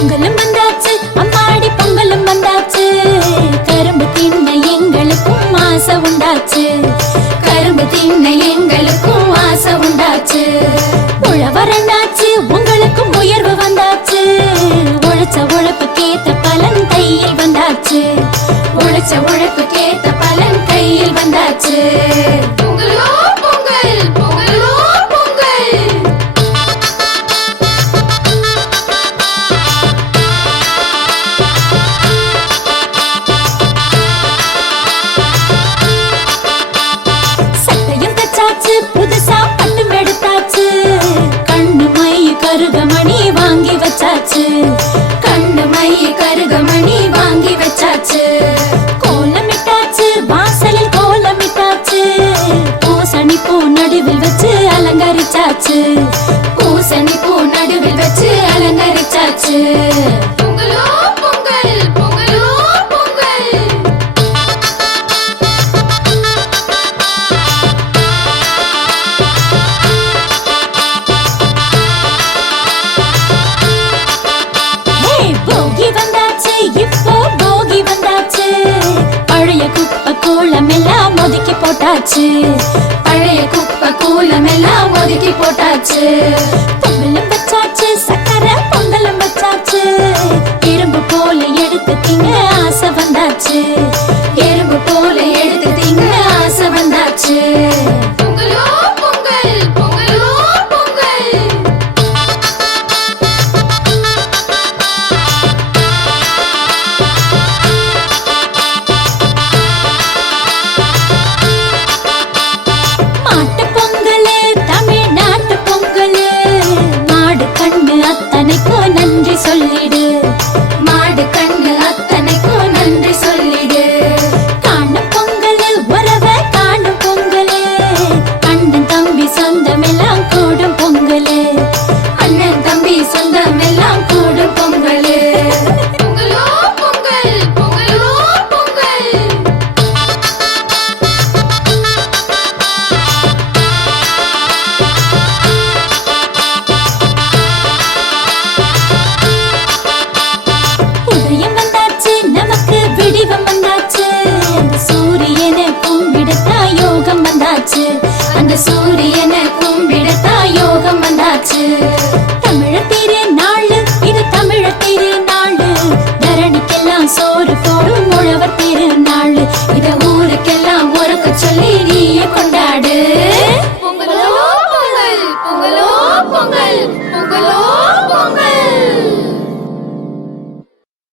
பொங்கலும் வந்தாச்சு அம்மாடி பொங்கலும் வந்தாச்சு கரும்பு தின்ன எங்களுக்கும் ஆசை உண்டாச்சு கரும்பு தின்ன எங்களுக்கும் ஆசை உண்டாச்சு உழவரண்டாச்சு உங்களுக்கும் உயர்வு வந்தாச்சு உழைச்ச உழைப்புக்கேத்த பலன் கையில் வந்தாச்சு உழைச்ச உழைப்புக்கேத்த பலன் கையில் வந்தாச்சு பொங்கலோ பொங்கல் பொங்கலோ பொங்கல் சட்டையும் தச்சாச்சு புதுசா பட்டும் எடுத்தாச்சு கண்ணு மை கருகமணி வாங்கி வச்சாச்சு கண்ணு மை கருகமணி வாங்கி வச்சாச்சு கோலமிட்டாச்சு வாசலில் கோலமிட்டாச்சு பூசணி பூ நடுவில் வச்சு அலங்கரிச்சாச்சு பூசணி பூ நடுவில் வச்சு அலங்கரிச்சாச்சு பொங்கலோ பொங்கல் பொங்கலோ பொங்கல் போகி வந்தாச்சு இப்போ போகி வந்தாச்சு பழைய குப்பை கூலம் எல்லாம் ஒதுக்கி போட்டாச்சு பழைய குப்பை கூலம் எல்லாம் ஒதுக்கி போட்டாச்சு பொங்கலும் வச்சாச்சு சக்கரை பொங்கலும் வச்சாச்சு எறும்பு போல எடுத்து திங்க ஆசை வந்தாச்சு எறும்பு போல எடுத்து திங்க ஆசை வந்தாச்சு பொங்கலோ பொங்கல் பொங்கலோ பொங்கல் மாட்டு பொங்கல் தமிழ்நாட்டு பொங்கல் நாடு கண்டு அத்தனைக்கும் நன்றி